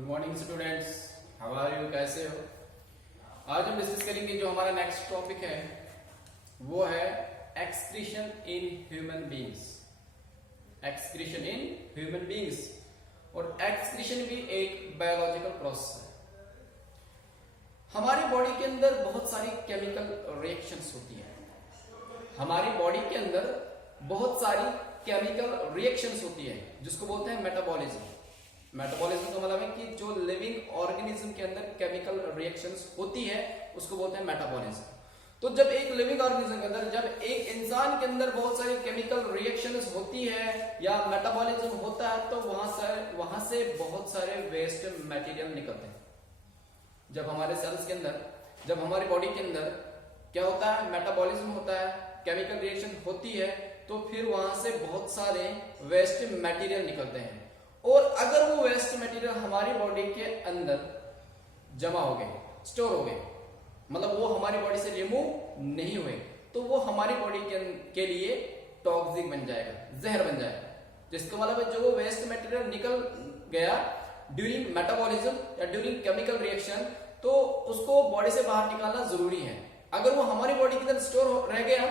Good morning students, how are you, कैसे हो। आज हम डिस्कस करेंगे जो हमारा नेक्स्ट टॉपिक है वो है excretion in human beings. Excretion in human beings और एक्सक्रीशन भी एक बायोलॉजिकल प्रोसेस है। हमारी बॉडी के अंदर बहुत सारी केमिकल रिएक्शंस होती हैं। हमारी बॉडी के अंदर बहुत सारी केमिकल रिएक्शंस होती है जिसको बोलते हैं मेटाबॉलिज्म। मेटाबॉलिज्म का मतलब है कि जो लिविंग ऑर्गेनिज्म के अंदर केमिकल रिएक्शंस होती है उसको बोलते हैं मेटाबॉलिज्म। तो जब एक लिविंग ऑर्गेनिज्म के अंदर, जब एक इंसान के अंदर बहुत सारी केमिकल रिएक्शंस होती है या मेटाबॉलिज्म होता है तो वहां से बहुत सारे वेस्ट मटेरियल निकलते हैं। जब हमारे सेल्स के अंदर, जब हमारी बॉडी के अंदर क्या होता है, मेटाबॉलिज्म होता है, केमिकल रिएक्शन होती है, तो फिर वहां से बहुत सारे वेस्ट मटेरियल निकलते हैं। और अगर वो वेस्ट मटेरियल हमारी बॉडी के अंदर जमा हो गए, स्टोर हो गए, मतलब वो हमारी बॉडी से रिमूव नहीं हुए, तो वो हमारी बॉडी के लिए टॉक्सिक बन जाएगा, जहर बन जाएगा। जिसका मतलब है जो वो वेस्ट मटेरियल निकल गया ड्यूरिंग मेटाबॉलिज्म या ड्यूरिंग केमिकल रिएक्शन, तो उसको बॉडी से बाहर निकालना जरूरी है। अगर वो हमारी बॉडी के अंदर स्टोर रह गया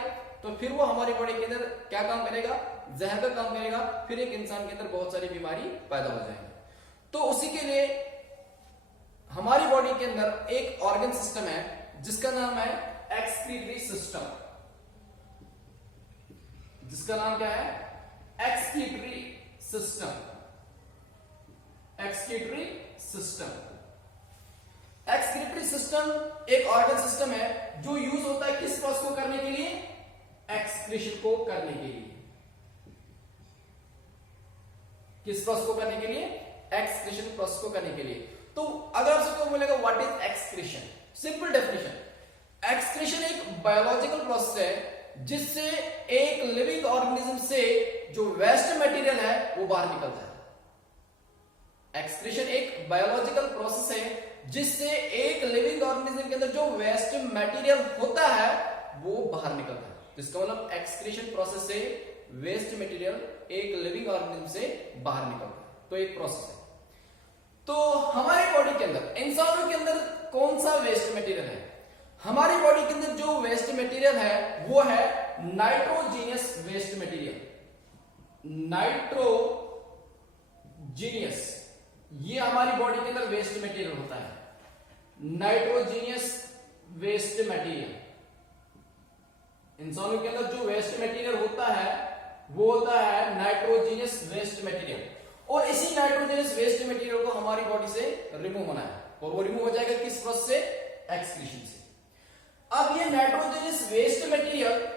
तो फिर वो हमारी बॉडी के अंदर क्या काम करेगा, जहर का काम करेगा, फिर एक इंसान के अंदर बहुत सारी बीमारी पैदा हो जाएगी। तो उसी के लिए हमारी बॉडी के अंदर एक ऑर्गन सिस्टम है जिसका नाम है एक्सक्रीटरी सिस्टम। जिसका नाम क्या है, excretory system. Excretory system, excretory system एक ऑर्गन सिस्टम है जो यूज होता है किस प्रोसेस को करने के लिए, एक्सक्रीशन को करने के लिए। किस प्रोसेस को करने के लिए, एक्सक्रीशन प्रोसेस को करने के लिए। तो अगर आपसे कोई बोलेगा what is excretion, simple definition, excretion एक बायोलॉजिकल प्रोसेस है जिससे एक लिविंग ऑर्गेनिज्म से जो वेस्ट मटेरियल है वो बाहर निकलता है। एक्सक्रीशन एक बायोलॉजिकल प्रोसेस है जिससे एक लिविंग ऑर्गेनिज्म के अंदर जो वेस्ट मटेरियल होता है वो बाहर निकलता है। इसका मतलब एक्सक्रीशन प्रोसेस से वेस्ट मटेरियल एक लिविंग ऑर्गेनिज्म से बाहर निकलता है, तो एक प्रोसेस है। तो हमारी बॉडी के अंदर, इंसानों के अंदर कौन सा वेस्ट मटेरियल है, हमारी बॉडी के अंदर जो वेस्ट मटेरियल है वो है नाइट्रोजीनियस वेस्ट मटेरियल। नाइट्रोजीनियस, ये हमारी बॉडी के अंदर वेस्ट मटेरियल होता है। नाइट्रोजीनियस वेस्ट मटेरियल, इंसानों के अंदर जो वेस्ट मटेरियल होता है वो होता है नाइट्रोजीनियस वेस्ट मटेरियल। और इसी नाइट्रोजीनियस वेस्ट मटेरियल को हमारी बॉडी से रिमूव होना है, और वो रिमूव हो जाएगा किस प्रोसेस से, एक्सक्रीशन से। अब ये नाइट्रोजीनियस वेस्ट मटेरियल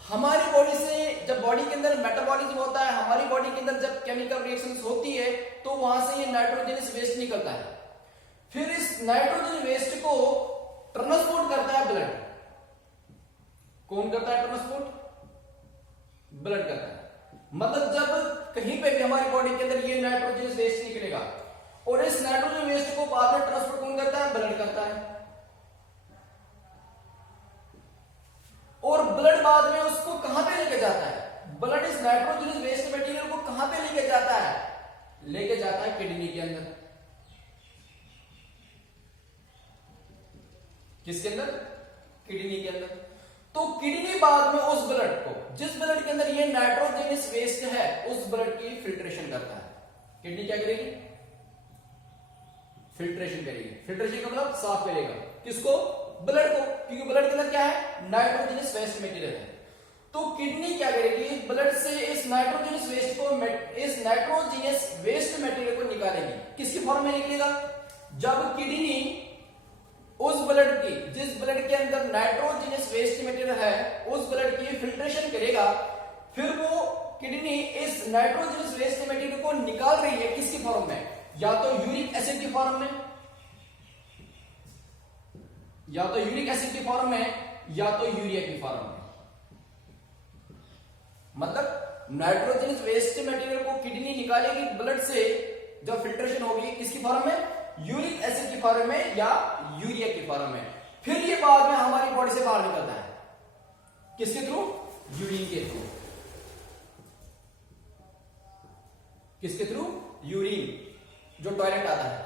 हमारी बॉडी से, जब बॉडी के अंदर मेटाबॉलिज्म होता है, हमारी बॉडी के अंदर जब केमिकल रिएक्शंस होती है तो वहां से ये नाइट्रोजीनियस वेस्ट निकलता है। फिर इस नाइट्रोजन वेस्ट को ट्रांसपोर्ट करता है ब्लड। कौन करता है ट्रांसपोर्ट, ब्लड करता है। मतलब जब कहीं पे भी हमारी बॉडी के अंदर ये नाइट्रोजन वेस्ट निकलेगा और इस नाइट्रोजन वेस्ट को बाद में ट्रांसपोर्ट कौन करता है, ब्लड करता है। और ब्लड बाद में उसको कहां पे लेके जाता है, ब्लड इस नाइट्रोजन वेस्ट मटेरियल को कहां पे लेके जाता है, लेके जाता है किडनी के अंदर। किसके अंदर, किडनी के अंदर। तो किडनी बाद में उस ब्लड को, जिस ब्लड के अंदर ये नाइट्रोजनियस वेस्ट है, उस ब्लड की फिल्ट्रेशन करता है। किडनी क्या करेगी, फिल्ट्रेशन करेगी। फिल्ट्रेशन का मतलब साफ करेगा किसको, ब्लड को, क्योंकि ब्लड के अंदर क्या है, नाइट्रोजनियस वेस्ट मटेरियल है। तो किडनी क्या करेगी, ब्लड से इस नाइट्रोजनियस वेस्ट को, इस नाइट्रोजनियस वेस्ट मटेरियल को निकालेगी। किसकी फॉर्म में निकलेगा, जब किडनी उस ब्लड की, जिस ब्लड के अंदर नाइट्रोजनियस वेस्ट मटेरियल है, उस ब्लड की फिल्ट्रेशन करेगा, फिर वो किडनी इस नाइट्रोजनियस वेस्ट मटेरियल को निकाल रही है किसकी फॉर्म में, या तो यूरिक एसिड की फॉर्म में, या तो यूरिक एसिड की फॉर्म में, या तो यूरिया की फॉर्म में। मतलब नाइट्रोजनियस वेस्ट मटेरियल को किडनी निकालेगी ब्लड से, जब फिल्ट्रेशन होगी किसकी फॉर्म में, यूरिक एसिड की फॉर्म में या यूरिया की फॉर्म में। फिर ये बाद में हमारी बॉडी से बाहर निकलता है किसके थ्रू, यूरिन के थ्रू। किसके थ्रू, यूरिन, जो टॉयलेट आता है।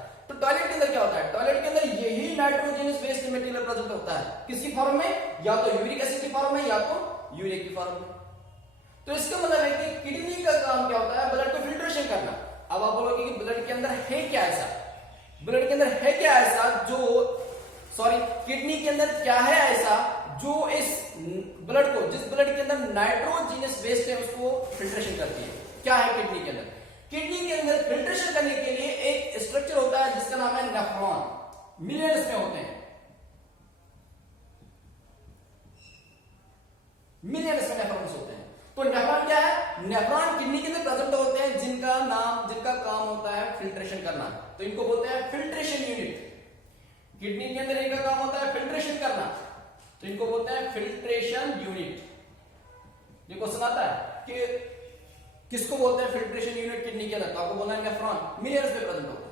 टॉयलेट के अंदर क्या होता है, टॉयलेट के अंदर यही नाइट्रोजनस वेस्ट मटेरियल प्रेजेंट होता है, किसकी फॉर्म में, या तो यूरिक एसिड की फॉर्म में या तो यूरिया की फॉर्म में। तो इसका मतलब है कि किडनी का काम क्या होता है, ब्लड को फिल्ट्रेशन करना। अब आप बोलोगे कि ब्लड के अंदर है क्या ऐसा, ब्लड के अंदर है क्या ऐसा जो, सॉरी, किडनी के अंदर क्या है ऐसा जो इस ब्लड को, जिस ब्लड के अंदर नाइट्रोजनस वेस्ट है उसको फिल्ट्रेशन करती है। क्या है किडनी के अंदर, किडनी के अंदर फिल्ट्रेशन करने के लिए एक स्ट्रक्चर होता है जिसका नाम है नेफ्रॉन, मिलियंस में होते हैं, मिलियंस में नेफ्रॉन्स होते हैं। तो नेफ्रॉन क्या है, नेफ्रॉन किडनी के अंदर प्रेजेंट होते हैं जिनका काम होता है फिल्ट्रेशन करना, तो इनको बोलते हैं फिल्ट्रेशन यूनिट। किडनी के अंदर इनका काम होता है फिल्ट्रेशन करना, तो इनको बोलते हैं फिल्ट्रेशन यूनिट। ये क्वेश्चन आता है कि किसको बोलते हैं फिल्ट्रेशन यूनिट किडनी के अंदर, तो आपको बोलना है नेफ्रॉन, मिलियंस में प्रेजेंट होते हैं।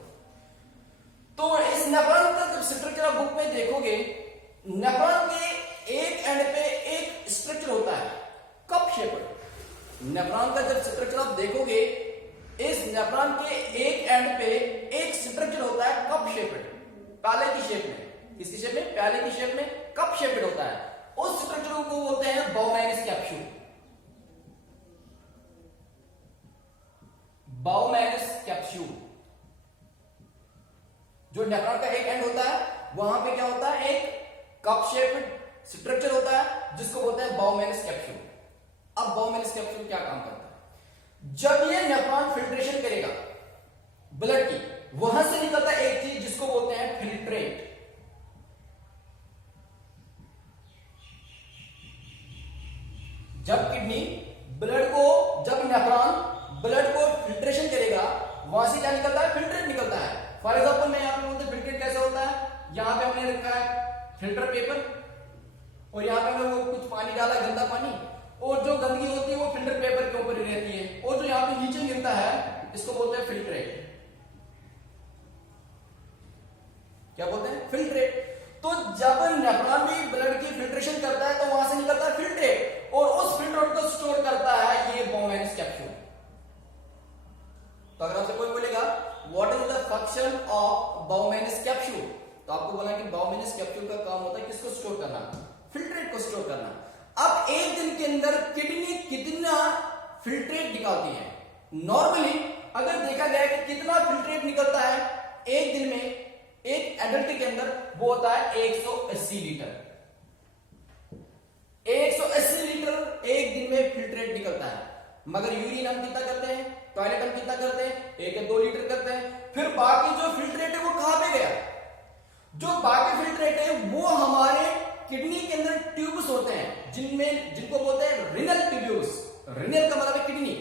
तो इस नेफ्रॉन का जब स्ट्रक्चर आप बुक में देखोगे, नेफ्रॉन के एक एंड पे एक स्ट्रक्चर होता है कप शेप्ड। नेफ्रॉन का जब स्ट्रक्चर आप देखोगे, इस नेफ्रॉन के एक एंड पे एक स्ट्रक्चर होता है कप शेप्ड, प्याले की शेप में। किसकी शेप में, प्याले की शेप में कप शेप्ड होता है। उस स्ट्रक्चर को बोलते हैं बाउमैनस कैप्सूल, बाउमैनस कैप्सूल। जो नेफ्रॉन का एक एंड होता है वहां पे क्या होता है, एक कप शेप्ड स्ट्रक्चर होता है जिसको बोलते हैं बाउमैनस कैप्सूल। अब बाउमैनस कैप्सूल क्या काम करता है, जब ये नेफ्रॉन फिल्ट्रेशन करेगा ब्लड की, वहां से निकलता है एक चीज जिसको बोलते हैं फिल्ट्रेट। जब किडनी ब्लड को, जब नेफ्रॉन ब्लड को फिल्ट्रेशन करेगा, वहां से क्या निकलता है, फिल्ट्रेट निकलता है। फॉर एग्जांपल मैं यहां पे बोलते हैं फिल्ट्रेट कैसे होता है, यहां पे हमने रखा है फिल्टर पेपर और यहां पे हमने वो कुछ पानी डाला, गंदा पानी, और जो गंदगी होती है वो फिल्टर पेपर के ऊपर ही रहती है, और जो यहां पे नीचे गिरता है इसको बोलते हैं फिल्ट्रेट। क्या बोलते हैं, फिल्ट्रेट। तो जब नेफ्रॉन भी ब्लड की फिल्ट्रेशन करता है तो वहां से निकलता है फिल्ट्रेट, और उस फिल्ट्रेट को स्टोर करता है ये बाउमैनस कैप्सूल। तो अगर आपसे कोई बोलेगा what is the function of Bowman's capsule, तो आपको बोला कि बाउमैनस कैप्सूल का काम होता है किसको स्टोर करना, फिल्ट्रेट को स्टोर करना। अब एक दिन के अंदर किडनी कितना फिल्ट्रेट निकालती है, नॉर्मली अगर देखा जाए कि कितना फिल्ट्रेट निकलता है एक दिन में, एक एडल्ट के अंदर वो होता है 180 लीटर। 180 लीटर एक दिन में फिल्ट्रेट निकलता है। मगर यूरिन हम कितना करते हैं, टॉयलेट हम कितना करते हैं, 1 या 2 लीटर करते हैं। फिर बाकी जो फिल्ट्रेट है वो कहां पे गया, जो बाकी फिल्ट्रेट है वो हमारे किडनी के अंदर ट्यूब्स होते हैं जिनको बोलते हैं रिनल ट्यूब्यूल्स। रिनल का मतलब है किडनी,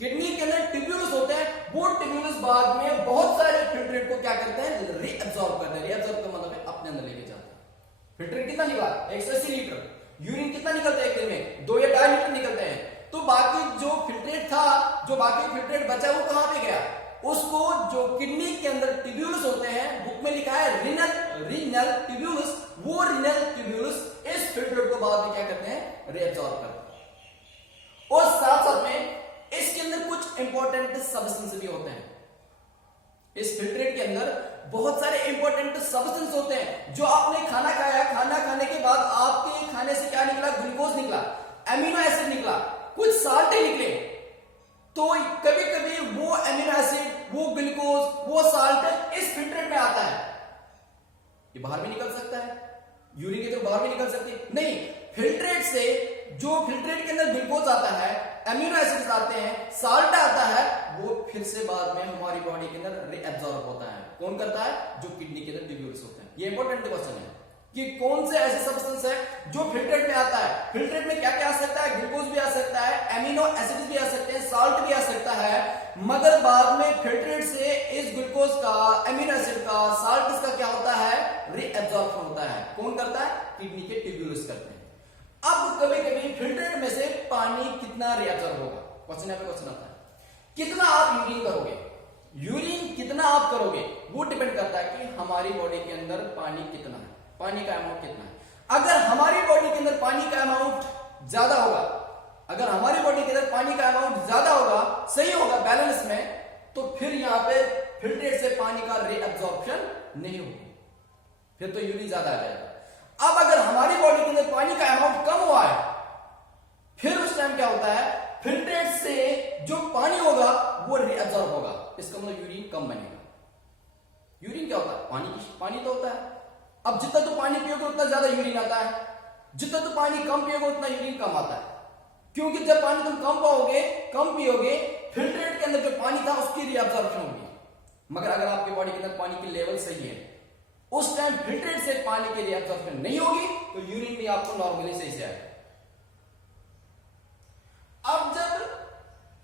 किडनी के अंदर ट्यूब्यूल्स होते हैं। वो ट्यूब्यूल्स बाद में बहुत सारे फिल्ट्रेट को क्या करते हैं, रीअब्सॉर्ब करते हैं। रीअब्सॉर्ब का मतलब है अपने अंदर लेके जाते हैं। फिल्ट्रेट कितना निकला, 180 लीटर। यूरिन कितना निकलता है एक दिन में, 2 या 2.5 लीटर निकलते हैं। तो बाकी जो फिल्ट्रेट था, जो बाकी फिल्ट्रेट बचा वो कहां पे गया, उसको जो किडनी के अंदर ट्यूब्यूल्स होते हैं, बुक में लिखा है रीनल ट्यूब्यूल्स, वो रीनल ट्यूब्यूल्स इस फिल्ट्रेट को बाद में क्या करते हैं, रीअब्सॉर्ब करते हैं। और साथ साथ में इसके अंदर कुछ इंपॉर्टेंट सब्सटेंस भी होते हैं। इस फिल्ट्रेट के अंदर बहुत सारे इंपॉर्टेंट सब्सटेंस होते हैं। जो आपने खाना खाया, खाना खाने के बाद आपके खाने से क्या निकला, ग्लूकोज निकला, एमिनो एसिड निकला, कुछ साल्ट निकले। तो कभी कभी वो एमिनो एसिड, वो ग्लूकोज, वो साल्ट इस फिल्ट्रेट में आता है। ये बाहर भी निकल सकता है, यूरिन के थ्रू बाहर भी निकल सकती है। नहीं, फिल्ट्रेट से जो फिल्ट्रेट के अंदर ग्लूकोज आता है, एमिनो एसिड्स आते हैं, साल्ट आता है, वो फिर से बाद में हमारी बॉडी के अंदर रीअब्सॉर्ब होता है। कौन करता है, जो किडनी के अंदर ट्यूब्यूल्स होते हैं। ये इंपॉर्टेंट क्वेश्चन है कि कौन से ऐसे सब्सटेंस है जो फिल्ट्रेट में आता है। फिल्ट्रेट में क्या क्या आ सकता है, ग्लूकोज भी आ सकता है, एमिनो एसिड्स भी आ सकते हैं, साल्ट भी आ सकता है। मगर बाद में फिल्ट्रेट से इस ग्लूकोज का, एमिनो एसिड का, साल्ट का क्या होता है, रीअब्सॉर्प्शन होता है। कौन करता है, किडनी के ट्यूब्यूल्स करते हैं। अब कभी कभी फिल्ट्रेट में से पानी कितना रीअब्सॉर्ब होगा, क्वेश्चन यहाँ पे क्वेश्चन आता है, कितना आप यूरिन करोगे, यूरिन कितना आप करोगे, वो डिपेंड करता है कि हमारी बॉडी के अंदर पानी कितना है, पानी का अमाउंट कितना है। अगर हमारी बॉडी के अंदर पानी का अमाउंट ज्यादा होगा, अगर हमारी बॉडी के अंदर पानी का अमाउंट ज्यादा होगा, सही होगा, बैलेंस में, तो फिर यहां पे फिल्ट्रेट से पानी का रीअब्जॉर्प्शन नहीं होगी, फिर तो यूरिन ज्यादा आ जाएगा। अब अगर हमारी बॉडी के अंदर पानी का अमाउंट कम हुआ है, फिर उस टाइम क्या होता है, फिल्ट्रेट से जो पानी होगा वो रीअब्जॉर्ब होगा, इसका मतलब यूरिन कम बनेगा। यूरिन क्या होता है, पानी तो होता है। अब जितना तो पानी पियोगे उतना ज्यादा यूरिन आता है, जितना तो पानी कम पियोगे उतना यूरिन कम आता है, क्योंकि जब पानी तुम कम पियोगे, फिल्ट्रेट के अंदर जो पानी था उसकी रीअब्जॉर्प्शन होगी। मगर अगर आपकी बॉडी के अंदर पानी की लेवल सही है, उस टाइम फिल्ट्रेट से पानी की रीअब्जॉर्प्शन नहीं होगी, तो यूरिन भी आपको नॉर्मली सही से आएगा। अब जब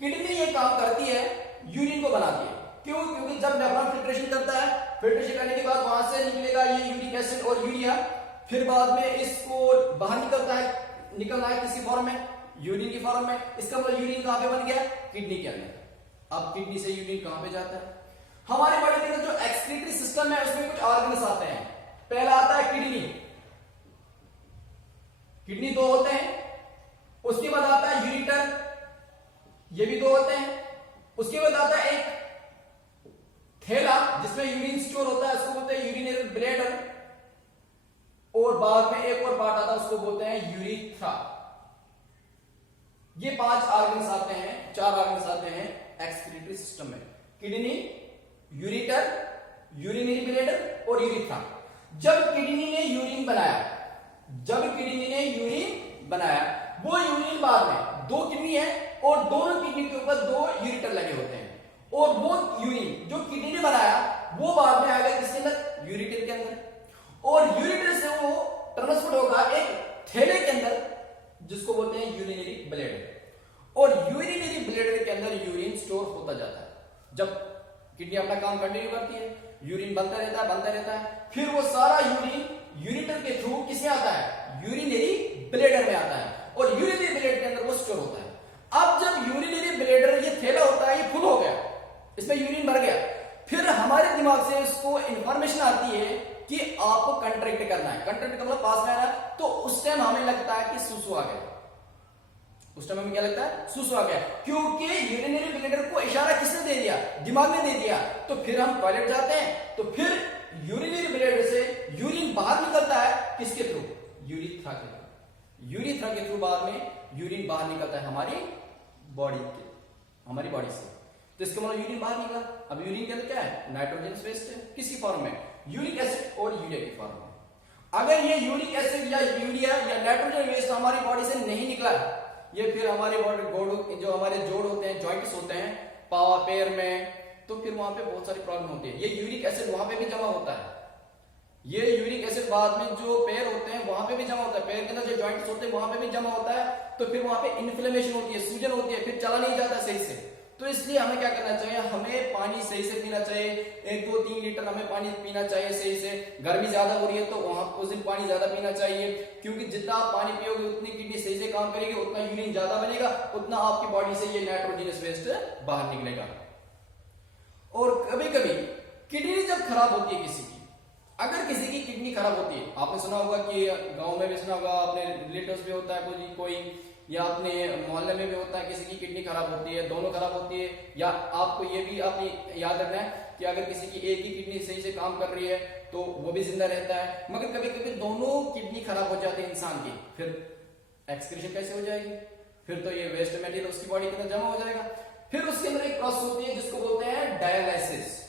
किडनी ये काम करती है, यूरिन को बनाती है, क्यों? क्योंकि जब नेफ्रॉन फिल्ट्रेशन करता है, फिल्ट्रेशन करने के बाद वहां से निकलेगा ये यूरिक एसिड और यूरिया, फिर बाद में इसको बाहर निकलना है किसी फॉर्म में, यूरिन की फॉर्म में। इसका मतलब यूरिन कहां पे बन गया, किडनी के अंदर। अब किडनी से यूरिन कहां पे जाता है, हमारे बॉडी के अंदर जो एक्सक्रीटरी सिस्टम है उसमें कुछ ऑर्गन्स आते हैं। पहला आता है किडनी दो होते हैं, उसके बाद आता है यूरिटर, ये भी दो होते हैं, उसके बाद आता है एक थैला जिसमें यूरिन स्टोर होता है, उसको बोलते हैं यूरिनरी ब्लैडर, और बाद में एक और पार्ट आता है उसको बोलते हैं यूरिथ्रा। ये 5 ऑर्गन्स आते हैं, 4 ऑर्गन्स आते हैं एक्सक्रीटरी सिस्टम में, किडनी, यूरिटर, यूरिनरी ब्लैडर और यूरिथ्रा। जब किडनी ने यूरिन बनाया, वो यूरिन बाद में 2 किडनी है और दोनों किडनी के ऊपर 2 यूरिटर लगे होते हैं, और वो यूरिन जो किडनी ने बनाया वो बाद में आएगा किसके अंदर, यूरिटर के अंदर, और यूरिटर से वो ट्रांसफर होगा एक थैले के अंदर जिसको बोलते हैं यूरिनरी ब्लैडर, और यूरिनरी ब्लैडर के अंदर यूरिन स्टोर होता जाता है। जब किडनी अपना काम कंटिन्यू करती है, यूरिन बनता रहता है, फिर वो सारा यूरिन यूरिटर के थ्रू किसमें आता है, यूरिनरी ब्लैडर में आता है, और यूरिनरी ब्लैडर के अंदर वो स्टोर होता है। अब जब यूरिनरी ब्लैडर, ये थैला होता है, ये फुल हो गया, इसमें यूरिन भर गया, फिर हमारे दिमाग से उसको इंफॉर्मेशन आती है कि आपको कंट्रैक्ट करना है, कंट्रैक्ट का मतलब पास में आना है, तो उस टाइम हमें लगता है कि सुसु आ गया, उस टाइम हमें क्या लगता है, सुसु आ गया, क्योंकि यूरिनरी ब्लैडर को इशारा किसने दे दिया, दिमाग ने दे दिया। तो फिर हम टॉयलेट जाते हैं, तो फिर यूरिनरी ब्लैडर से यूरिन बाहर निकलता है, किसके थ्रू, यूरिथ्रा के थ्रू। यूरिथ्रा के थ्रू बाद में यूरिन बाहर निकलता है हमारी बॉडी से, तो इसका मतलब यूरिन बाहर निकला। अब यूरिन के अंदर क्या है, नाइट्रोजन वेस्ट है, किसकी फॉर्म में, यूरिक एसिड और यूरिया की फॉर्म में। अगर ये यूरिक एसिड या यूरिया या नाइट्रोजन वेस्ट हमारी बॉडी से नहीं निकला, ये फिर हमारे बॉडी जो हमारे जोड़ होते हैं, जॉइंट्स होते हैं पावा पैर में, तो फिर वहां पे बहुत सारी प्रॉब्लम होती है। ये यूरिक एसिड वहां पे भी जमा होता है, ये यूरिक एसिड बाद में जो पैर होते हैं वहां पे भी जमा होता है, पैर के अंदर जो जॉइंट्स होते हैं वहां पे भी जमा होता है, तो फिर वहां पे इन्फ्लेमेशन होती है, सूजन होती है, फिर चला नहीं जाता सही से। तो इसलिए हमें क्या करना चाहिए, हमें पानी सही से पीना चाहिए, 1, 2, 3 लीटर हमें पानी पीना चाहिए सही से। गर्मी ज्यादा हो रही है तो वहां उस दिन पानी ज्यादा पीना चाहिए, क्योंकि जितना आप पानी पियोगे उतनी किडनी सही से काम करेगी, उतना यूरिन ज्यादा बनेगा, उतना आपकी बॉडी से ये नाइट्रोजनस वेस्ट बाहर निकलेगा। और कभी कभी किडनी जब खराब होती है अगर किसी की किडनी खराब होती है, आपने सुना होगा कि गांव में भी सुना होगा, अपने रिलेटिव्स भी होता है कोई या अपने मोहल्ले में भी होता है, किसी की किडनी खराब होती है, दोनों खराब होती है, या आपको ये भी आपने याद रखना है कि अगर किसी की एक ही किडनी सही से काम कर रही है तो वो भी जिंदा रहता है, मगर कभी कभी दोनों किडनी खराब हो जाती है इंसान की, फिर एक्सक्रीशन कैसे हो जाएगी, फिर तो ये वेस्ट मटेरियल उसकी बॉडी के अंदर जमा हो जाएगा। फिर उसके अंदर एक प्रोसेस होती है जिसको बोलते हैं डायलिसिस।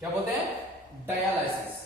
क्या बोलते हैं, डायलिसिस।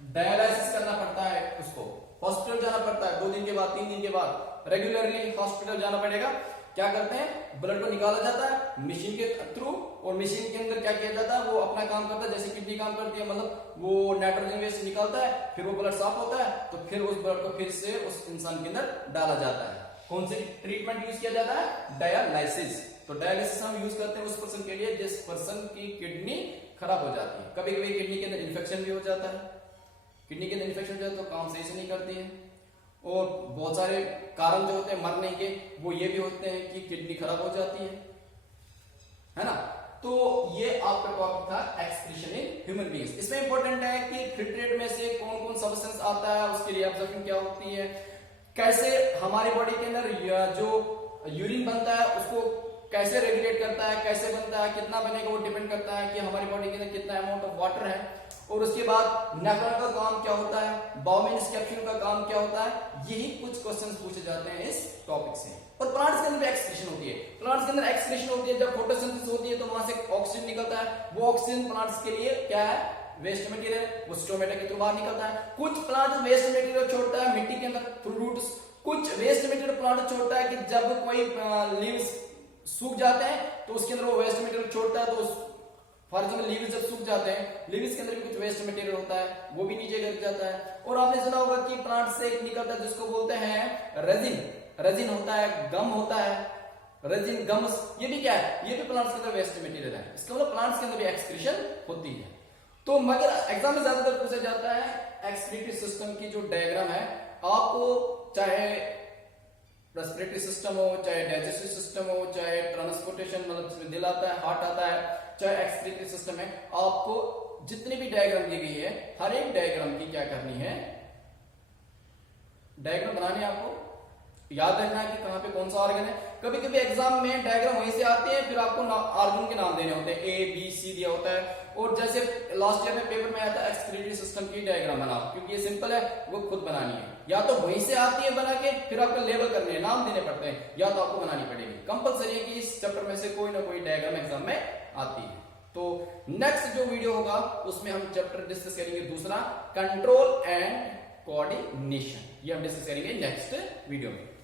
डायलिसिस करना पड़ता है, उसको हॉस्पिटल जाना पड़ता है, 2 दिन के बाद 3 दिन के बाद रेगुलरली हॉस्पिटल जाना पड़ेगा। क्या करते हैं, ब्लड को निकाला जाता है मशीन के थ्रू, और मशीन के अंदर क्या किया जाता है, वो अपना काम करता है जैसे किडनी काम करती है, मतलब वो नाइट्रोजन वेस्ट निकालता है, फिर वो ब्लड साफ होता है, तो फिर उस ब्लड को फिर से उस इंसान के अंदर डाला जाता है। कौन सी ट्रीटमेंट यूज किया जाता है, डायलिसिस। तो डायलिसिस हम यूज करते हैं उस पर्सन के लिए जिस पर्सन की किडनी खराब हो जाती है। कभी कभी किडनी के अंदर इन्फेक्शन भी हो जाता है, किडनी के अंदर इन्फेक्शन हो जाता है तो काम सही से नहीं करती है, और बहुत सारे कारण जो होते हैं मरने के वो ये भी होते हैं कि किडनी खराब हो जाती है ना। तो ये आपका टॉपिक था एक्सक्रीशन इन ह्यूमन बीइंग्स। इसमें इंपॉर्टेंट है कि फिल्ट्रेट में से कौन कौन सब्सटेंस आता है, उसकी रिएब्जॉर्प्शन क्या होती है, कैसे हमारी बॉडी के अंदर जो यूरिन बनता है उसको कैसे रेगुलेट करता है, कैसे बनता है, कितना बनेगा, वो डिपेंड करता है कि हमारी बॉडी के अंदर कितना अमाउंट ऑफ वाटर है। और उसके बाद नेफ्रॉन का काम क्या होता है, बाउमेन्स कैप्सूल का काम क्या होता है, यही कुछ क्वेश्चंस पूछे जाते हैं इस टॉपिक से। और प्लांट्स के अंदर भी एक्सक्रीशन होती है। प्लांट्स के अंदर एक्सक्रीशन होती है, जब फोटोसिंथेसिस होती है तो वहां से ऑक्सीजन निकलता है। वो ऑक्सीजन प्लांट्स के लिए क्या है, वेस्ट मटेरियल, वो स्टोमेटा के थ्रू बाहर निकलता है। कुछ प्लांट वेस्ट मटेरियल छोड़ता है मिट्टी के अंदर थ्रू रूट्स। कुछ वेस्ट मटेरियल प्लांट छोड़ता है कि जब कोई लीव्स सूख जाते हैं तो उसके अंदर वो वेस्ट मटेरियल छोड़ता है। तो फॉर एग्जाम्पल लीव्स जब सूख जाते हैं, लीव्स के अंदर भी कुछ वेस्ट मटेरियल होता है, वो भी नीचे गिर जाता है। और आपने सुना होगा कि प्लांट से एक निकलता है जिसको बोलते हैं रेजिन। रेजिन होता है, गम होता है, रेजिन गम्स, ये भी क्या है, ये भी प्लांट्स के अंदर वेस्ट मटेरियल है। इसका मतलब प्लांट्स के अंदर भी एक्सक्रीशन होती है। तो मगर एग्जाम में ज्यादातर पूछा जाता है एक्सक्रीटरी सिस्टम की जो डायग्राम है, आपको चाहे रेस्पिरेटरी सिस्टम हो, चाहे डाइजेस्टिव सिस्टम हो, चाहे ट्रांसपोर्टेशन मतलब जिसमें दिल आता है, हार्ट आता है, चाहे एक्सक्रीटरी सिस्टम है, आपको जितनी भी डायग्राम दी गई है हर एक डायग्राम की क्या करनी है, डायग्राम बनानी है। आपको याद रखना है कि कहां पे कौन सा ऑर्गन है। कभी कभी एग्जाम में डायग्राम वहीं से आते हैं, फिर आपको ऑर्गन के नाम देने होते हैं, ए बी सी दिया होता है। और जैसे लास्ट ईयर में पेपर में आया था एक्सक्रीटरी सिस्टम की डायग्राम बनाओ, क्योंकि ये सिंपल है, वो खुद बनानी है। या तो वहीं से आती है बना के, फिर आपको लेबल करने हैं, नाम देने पड़ते हैं, या तो आपको बनानी पड़ेगी। कंपलसरी है कि इस चैप्टर में से कोई ना कोई डायग्राम एग्जाम में आती है। तो नेक्स्ट जो वीडियो होगा उसमें हम चैप्टर डिस्कस करेंगे दूसरा, कंट्रोल एंड कोऑर्डिनेशन। ये हम डिस्कस करेंगे नेक्स्ट वीडियो में।